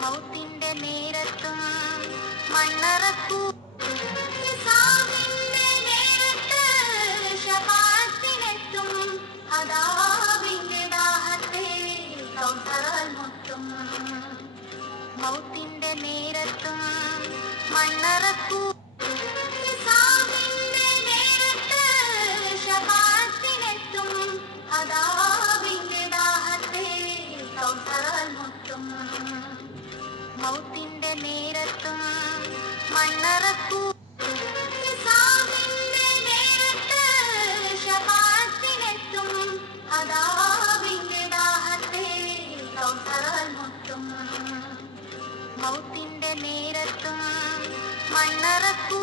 മൗത്തിന്റെ നേരത്തും മണ്ണറക്കൂ സാവിന്റെ നേരത്ത് ശഫാഅത്തിനെത്തും അദാവിന്റെ ദാഹത്തെ കൗസറാൽ മുത്തും മൗത്തിന്റെ നേരത്തും മണ്ണറക്കൂ സാവിന്റെ നേരത്ത് ശഫാഅത്തിനെത്തും അദാവിന്റെ ദാഹത്തെ കൗസറാൽ മുത്തും മൗത്തിന്റെ നേരത്തും മണ്ണറക്കൂ സാവിന്റെ നേരത്ത് ശഫാഅത്തിനെത്തും അദാവിന്റെ ദാഹത്തെ കൗസറാൽ മുത്തും മൗത്തിന്റെ നേരത്തും മണ്ണറക്കൂ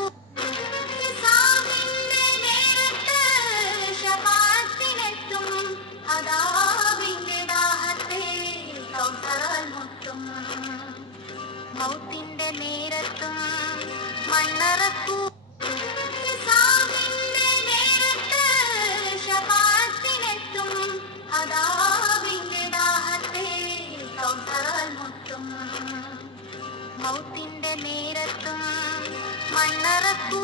സാവിന്റെ നേരത്ത് ശഫാഅത്തിനെത്തും അദാവിന്റെ ദാഹത്തെ കൗസറാൽ മുത്തും മൗത്തിന്റെ നേരത്തും മണ്ണറക്കൂ സാവിന്റെ നേരത്ത് ശഫാഅത്തിനെത്തും അദാവിന്റെ ദാഹത്തെ കൗസറാൽ മുത്തും മൗത്തിന്റെ നേരത്തും മണ്ണറക്കൂ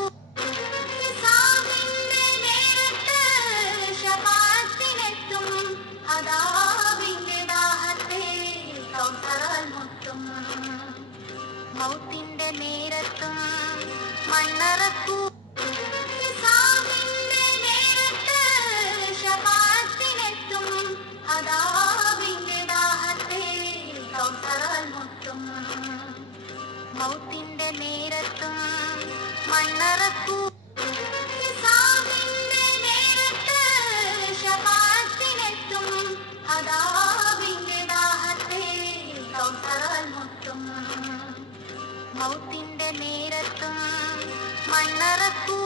സാവിന്റെ നേരത്ത് ശഫാഅത്തിനെത്തും അദാവിന്റെ ദാഹത്തെ കൗസറാൽ മുത്തും മൗത്തിന്റെ നേരത്തും മണ്ണറക്കൂ സാവിന്റെ നേരത്ത് ശഫാഅത്തിനെത്തും അദാവിന്റെ ദാഹത്തെ കൗസറാൽ മുത്തും മൗത്തിന്റെ നേരത്തും മണ്ണറക്കൂ സാവിന്റെ നേരത്ത് ശഫാഅത്തിനെത്തും അദാവിന്റെ ദാഹത്തെ കൗസറാൽ മുത്തും മൗത്തിന്റെ നേരത്തും മണ്ണറക്കൂ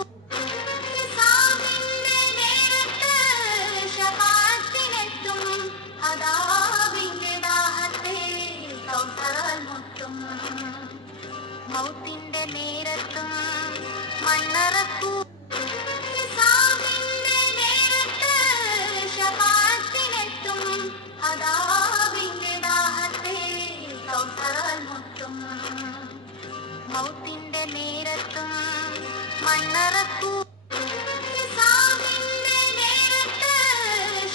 സാവിന്റെ നേരത്ത് ശഫാഅത്തിനെത്തും അദാവിന്റെ ദാഹത്തെ കൗസറാൽ മുത്തും മൗത്തിന്റെ നേരത്തും മണ്ണറക്കൂ സാവിന്റെ നേരത്ത് ശഫാഅത്തിനെത്തും അദാവിന്റെ ദാഹത്തെ കൗസറാൽ മുത്തും മൗത്തിന്റെ നേരത്തും മണ്ണറക്കൂ സാവിന്റെ നേരത്ത്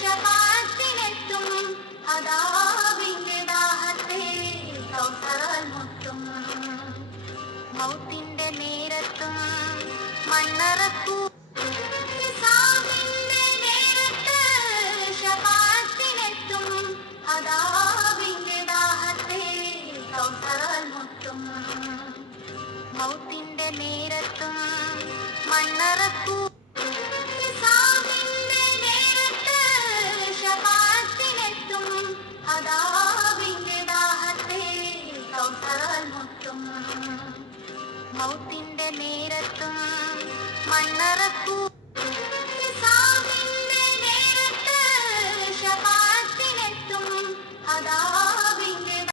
ശഫാഅത്തിനെത്തും അദാവിന്റെ ദാഹത്തെ കൗസറാൽ മുത്തും മൗത്തിന്റെ നേരത്തും മണ്ണറക്കൂ സാവിന്റെ നേരത്ത് ശഫാഅത്തിനെത്തും അദാവിന്റെ ദാഹത്തെ കൗസറാൽ മുത്തും മൗത്തിന്റെ നേരത്തും മണ്ണറക്കൂ സാവിന്റെ നേരത്ത് ശഫാഅത്തിനെത്തും അദാവിന്റെ ദാഹത്തെ കൗസറാൽ മുത്തും മൗത്തിന്റെ നേരത്തും മണ്ണറക്കൂ